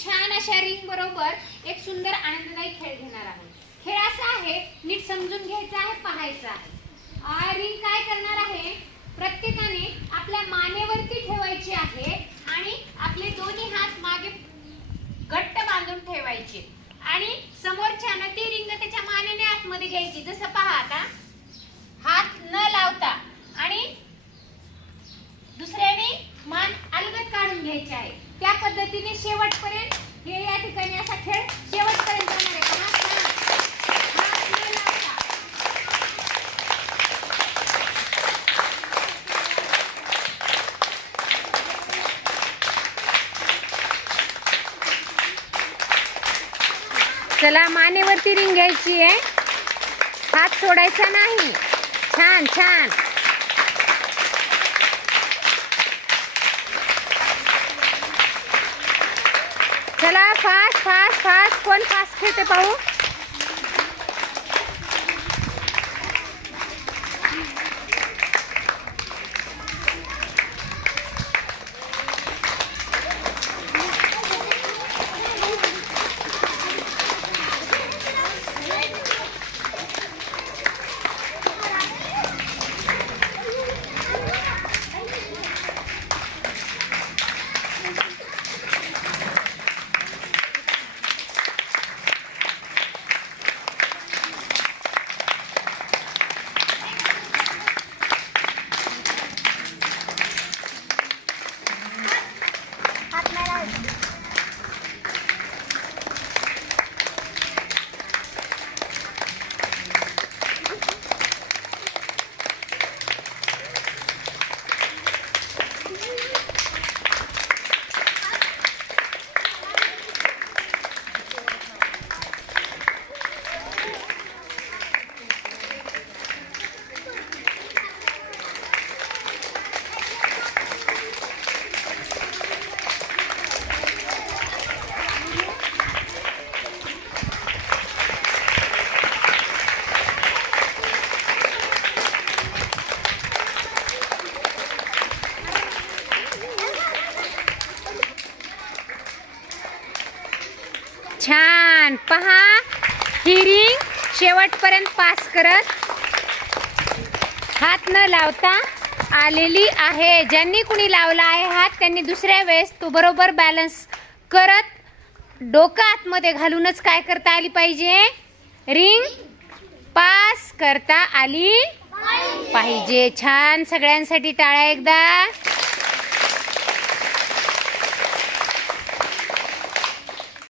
छान अशा रिंग बरोबर एक सुंदर आनंददायी खेळ घेणार आहोत खेळ असा आहे नीट समजून घ्यायचा आहे पाहायचा आहे. रिंग काय करणार आहे? प्रत्येकाने आपल्या मानेवरती ठेवायची आहे आणि आपले दोन्ही हात मागे घट्ट बांधून ठेवायचे. आणि समोरच्यानं ती रिंग त्याच्या मानेने आतमध्ये घ्यायची. जसं पहा आता हात न लावता. आणि दुसऱ्याने मान अलगद काढून घ्यायचे आहे. त्या पद्धतीने शेवटपर्यंत हे या ठिकाणी असा खेळ शेवटपर्यंत जाणार आहे पहा, पहा. हात न लावता. चला मानेवरती रिंग घ्यायची आहे. हात सोडायचा नाही. छान छान. चला फास्ट फास्ट फास्ट कोण फास्ट खेळते पाहू? छान. पहा ही रिंग शेवटपर्यंत पास करत हात न लावता आलेली आहे. ज्यांनी कुणी लावला आहे हात त्यांनी दुसऱ्या वेळेस तो बरोबर बॅलन्स करत डोकं आतमध्ये घालूनच काय करता आली पाहिजे? रिंग पास करता आली पाहिजे. छान सगळ्यांसाठी टाळ्या एकदा.